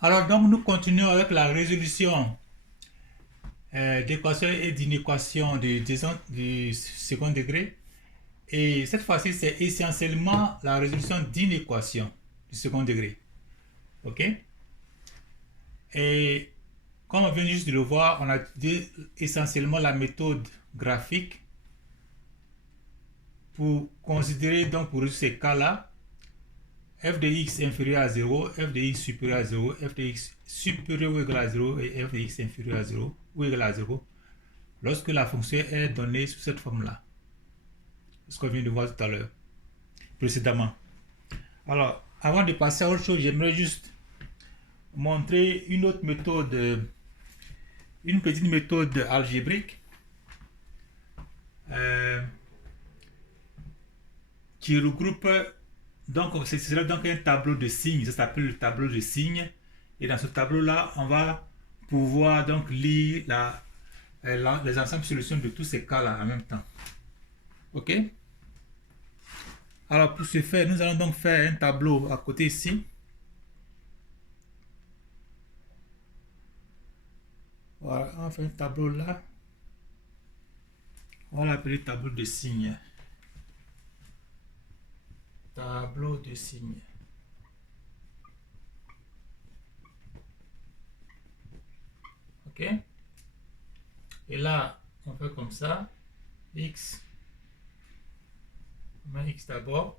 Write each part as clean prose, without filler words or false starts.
Alors, donc, nous continuons avec la résolution d'équations et d'inéquations du second degré. Et cette fois-ci, c'est essentiellement la résolution d'inéquations du second degré. OK? Et comme on vient juste de le voir, on a utilisé essentiellement la méthode graphique pour considérer, donc pour ces cas-là, f de x inférieur à 0, f de x supérieur à 0, f de x supérieur ou égal à 0 et f de x inférieur à 0 ou égal à 0 lorsque la fonction est donnée sous cette forme-là. Ce qu'on vient de voir tout à l'heure, précédemment. Alors, avant de passer à autre chose, j'aimerais juste montrer une autre méthode, une petite méthode algébrique qui regroupe, donc ce sera donc un tableau de signes, ça s'appelle le tableau de signes. Et dans ce tableau-là, on va pouvoir donc lire les ensembles solutions de tous ces cas-là en même temps. OK? Alors pour ce faire, nous allons donc faire un tableau à côté ici. Voilà, on fait un tableau là. On va l'appeler tableau de signes. Tableau de signes. OK? Et là, on fait comme ça. X. On met X d'abord.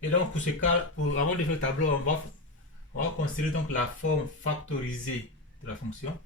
Et donc, pour ce cas, avant de faire le tableau, on va considérer donc la forme factorisée de la fonction.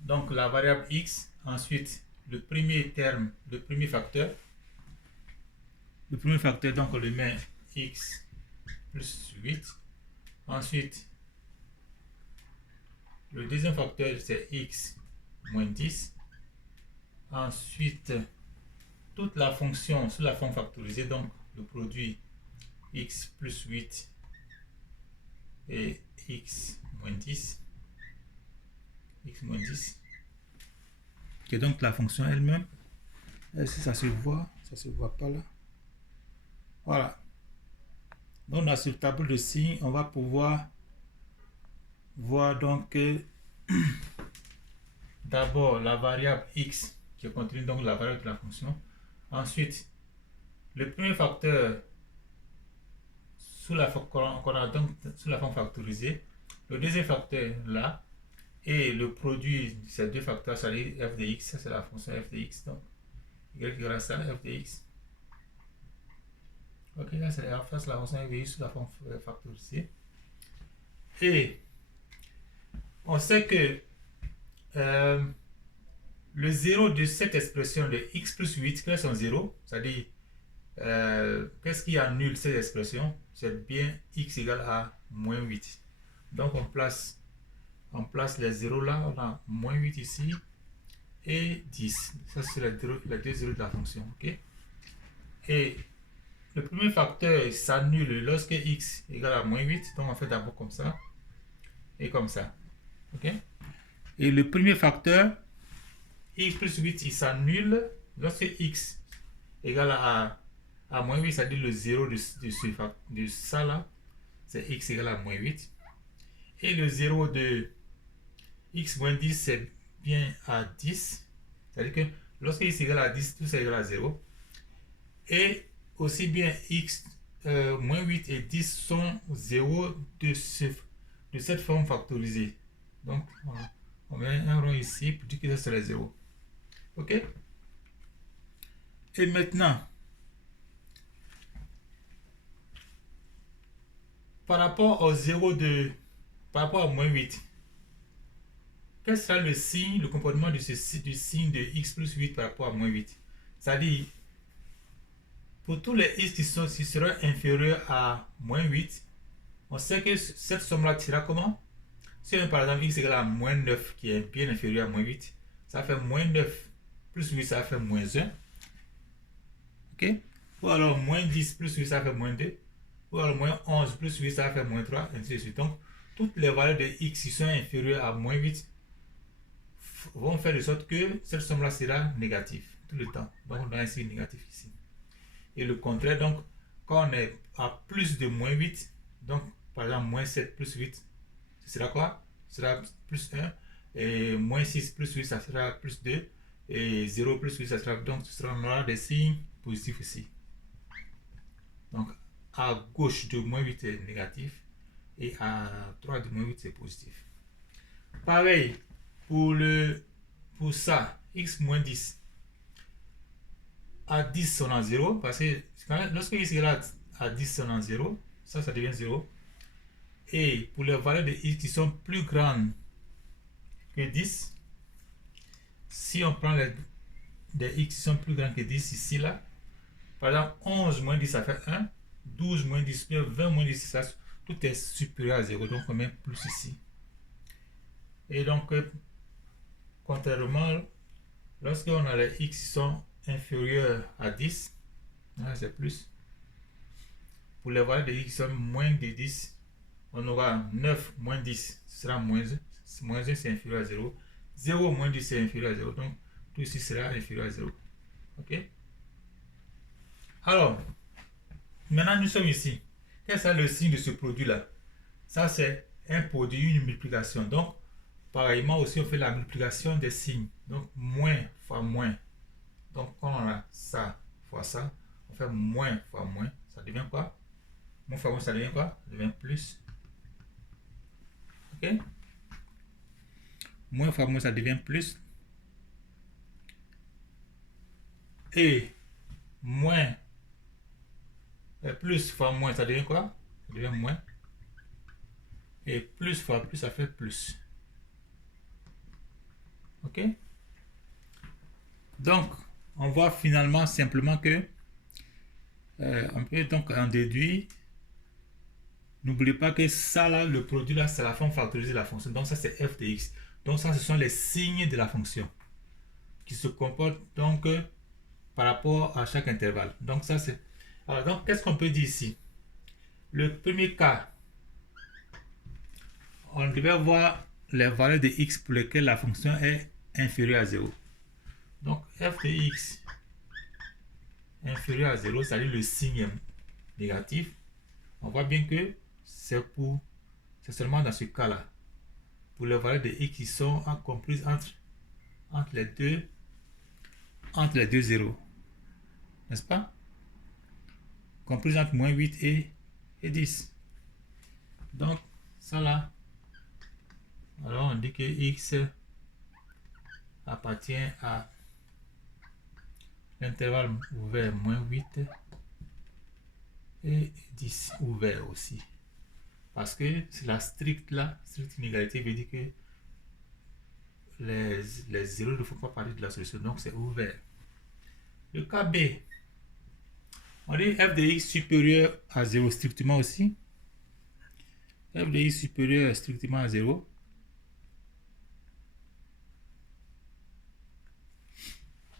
Donc, la variable X. Ensuite, le premier terme, le premier facteur. Le premier facteur, donc, on le met X plus 8. Ensuite, le deuxième facteur, c'est X moins 10. Ensuite, toute la fonction sous la forme factorisée, donc le produit X plus 8 et X moins 10. X moins 10. Qui est donc la fonction elle-même. Est-ce que ça se voit? Ça se voit pas là. Voilà. Donc, dans ce tableau de signes, on va pouvoir voir donc d'abord la variable X qui contient donc la variable de la fonction. Ensuite, le premier facteur sous la forme factorisée, le deuxième facteur là, et le produit de ces deux facteurs, c'est-à-dire f de x, ça c'est la fonction f de x, donc y égale à ça, f de x. Ok, là c'est la fonction f de x sous la forme factorisée. Et on sait que le 0 de cette expression de x plus 8, quel est son 0? C'est-à-dire, qu'est-ce qui annule cette expression? C'est bien x égale à moins 8. Donc on place les 0 là, on a moins 8 ici et 10. Ça c'est les deux 0 de la fonction. Okay? Et le premier facteur s'annule lorsque x égale à moins 8. Donc on fait d'abord comme ça et comme ça. Okay? Et le premier facteur, x plus 8, il s'annule lorsque x égale à moins 8, c'est-à-dire le 0 de ça là, c'est x égale à moins 8. Et le 0 de x moins 10, c'est bien à 10. C'est-à-dire que lorsque x égale à 10, tout ça égale à 0. Et aussi bien x moins 8 et 10 sont 0 de cette forme factorisée. Donc, on met un rond ici pour dire que ça serait 0. OK? Et maintenant, par rapport au 0 par rapport à moins 8, quel sera le signe, le comportement du signe de x plus 8 par rapport à moins 8? C'est-à-dire, pour tous les x qui seront inférieurs à moins 8, on sait que cette somme-là sera comment? Si on a par exemple x égale à moins 9 qui est bien inférieur à moins 8, ça fait moins 9 plus 8, ça fait moins 1. OK? Ou alors moins 10 plus 8, ça fait moins 2. Ou alors moins 11 plus 8, ça fait moins 3, ainsi de suite. Donc, toutes les valeurs de x qui sont inférieures à moins 8 vont faire de sorte que cette somme-là sera négative tout le temps. Donc, on a un signe négatif ici. Et le contraire, donc, quand on est à plus de moins 8, donc, par exemple, moins 7 plus 8, ce sera quoi? Ce sera plus 1. Et moins 6 plus 8, ça sera plus 2. Et 0 plus 8, ça sera, donc ce sera, on aura des signes positifs ici. Donc, à gauche de moins 8 est négatif. Et à droite de moins 8, c'est positif. Pareil, pour ça, x moins 10. À 10, on a 0. Parce que lorsque x égale à 10, on a 0. Ça devient 0. Et pour les valeurs de x qui sont plus grandes que 10, si on prend des x qui sont plus grands que 10 ici, là, par exemple, 11 moins 10, ça fait 1. 12 moins 10, 20 moins 10, ça, tout est supérieur à 0. Donc, on met plus ici. Et donc, contrairement, lorsqu'on a les x qui sont inférieurs à 10, là, c'est plus. Pour les valeurs de x qui sont moins de 10, on aura 9 moins 10, ce sera moins 1. Moins 1, c'est inférieur à 0. 0 moins 10, c'est inférieur à 0. Donc, tout ici sera inférieur à 0. OK? Alors, maintenant, nous sommes ici. Quel est le signe de ce produit-là? Ça, c'est un produit, une multiplication. Donc, pareillement aussi, on fait la multiplication des signes. Donc, moins fois moins. Donc, quand on a ça fois ça, on fait moins fois moins. Ça devient quoi? Moins fois moins, ça devient quoi? Ça devient plus. OK? Moins fois moins, ça devient plus. Et moins, plus fois moins, ça devient quoi? Ça devient moins. Et plus fois plus, ça fait plus. OK? Donc, on voit finalement simplement que on peut donc en déduire. N'oubliez pas que ça là, le produit là, c'est la forme factorisée de la fonction. Donc ça, c'est f de x. Donc ça, ce sont les signes de la fonction qui se comportent donc par rapport à chaque intervalle. Donc ça, c'est... Alors, donc, qu'est-ce qu'on peut dire ici? Le premier cas, on devait voir les valeurs de x pour lesquelles la fonction est inférieure à 0. Donc, f de x inférieur à 0, c'est-à-dire le signe négatif. On voit bien que c'est seulement dans ce cas-là. Pour les valeurs de x qui sont comprises entre les deux zéros. N'est-ce pas? Comprises entre moins 8 et 10. Donc, ça là, alors on dit que x appartient à l'intervalle ouvert moins 8 et 10 ouvert aussi. Parce que c'est la stricte inégalité veut dire que les zéros ne font pas partie de la solution, donc c'est ouvert. Le cas B, on dit f de x supérieur à 0 strictement aussi. F de x supérieur strictement à 0.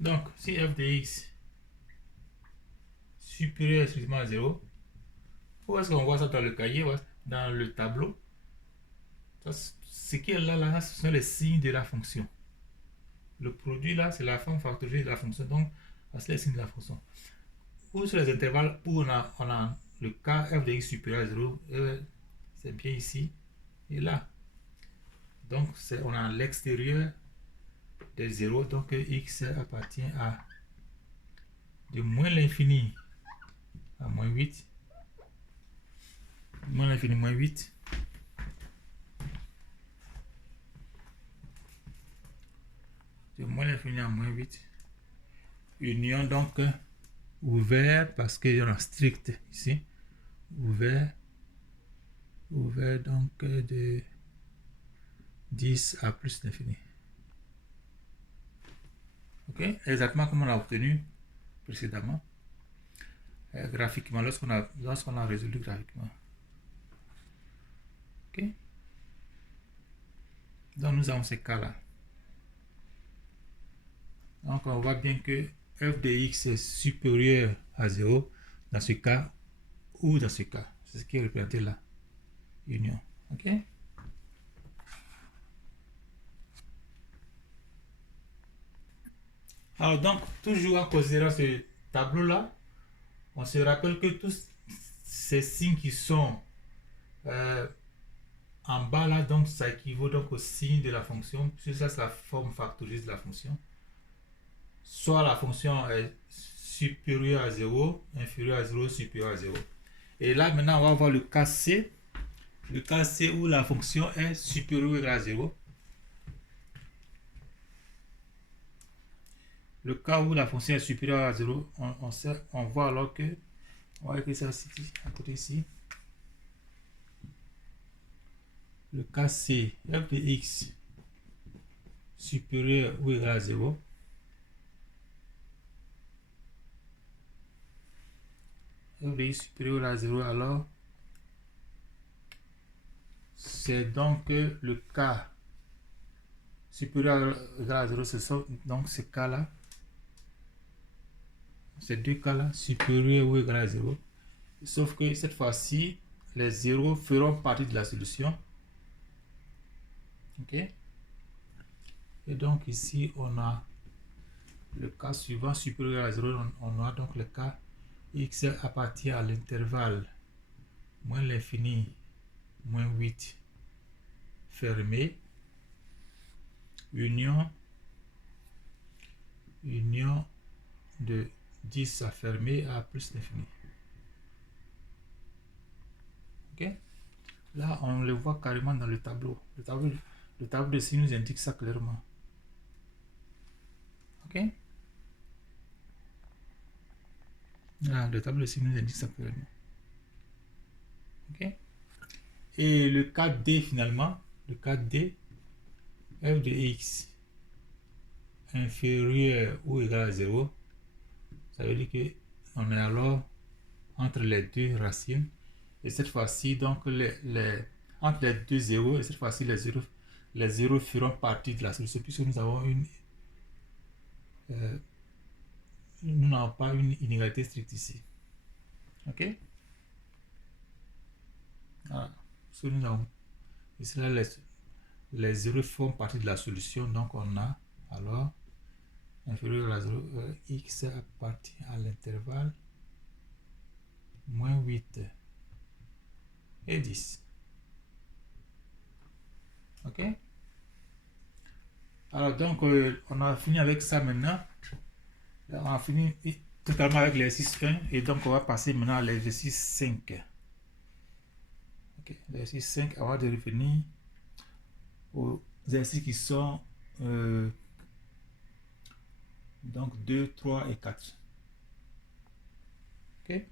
Donc, si f de x supérieur strictement à 0, où est-ce qu'on voit ça dans le cahier, dans le tableau? Ce qui est là, ce sont les signes de la fonction. Le produit là, c'est la forme factorisée de la fonction. Donc, c'est les signes de la fonction. Ou sur les intervalles où on a le cas f de x supérieur à 0, c'est bien ici et là. Donc, on a l'extérieur des 0, donc x appartient à de moins l'infini à moins 8. Moins l'infini moins 8. De moins l'infini à moins 8. Union donc ouvert parce qu'il y en a strict ici. Ouvert donc de 10 à plus l'infini. Ok, exactement comme on l'a obtenu précédemment, graphiquement, lorsqu'on a résolu graphiquement. Ok, donc nous avons ces cas là. Donc on voit bien que f de x est supérieur à 0 dans ce cas ou dans ce cas. C'est ce qui est représenté là. Union. Ok. Alors donc, toujours en considérant ce tableau-là, on se rappelle que tous ces signes qui sont en bas là, donc ça équivaut donc au signe de la fonction, puisque ça c'est la forme factorielle de la fonction. Soit la fonction est supérieure à 0, inférieure à 0, supérieure à 0. Et là maintenant on va voir le cas C. Le cas C où la fonction est supérieure ou égale à 0. Le cas où la fonction est supérieure à 0, on voit alors que, on va écrire ça ici, à côté ici. Le cas C, f de x supérieur ou égal à 0. F de x supérieur ou égal à 0, alors c'est donc le cas supérieur ou égal à 0, ce sont donc ces cas-là. Ces deux cas-là, supérieur ou égal à 0. Sauf que cette fois-ci, les zéros feront partie de la solution. Ok? Et donc ici, on a le cas suivant, supérieur à 0. On a donc le cas x appartient à l'intervalle moins l'infini, moins 8 fermé, union de 10 à fermé à plus l'infini. Ok? Là, on le voit carrément dans le tableau. Le tableau de signes nous indique ça clairement. Ok? Là, le tableau de signes nous indique ça clairement. Ok? Et le cas D finalement, le cas D, f de x inférieur ou égal à 0, ça veut dire que on est alors entre les deux racines. Et cette fois-ci, donc, entre les deux zéros, et cette fois-ci, les zéros feront partie de la solution, puisque nous avons nous n'avons pas une inégalité stricte ici. Ok? Voilà. Parce que nous avons ici, là, les zéros font partie de la solution, donc on a alors inférieur à 0, x appartient à l'intervalle moins 8 et 10. Ok? Alors donc on a fini avec ça maintenant. On a fini totalement avec l'exercice 1 et donc on va passer maintenant à l'exercice 5. Ok, l'exercice 5 avant de revenir aux exercices qui sont donc 2, 3 et 4. Ok?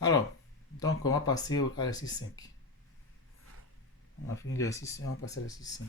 Alors, donc on va passer à l'exercice 5. On a fini l'exercice 1, on va passer à l'exercice 5.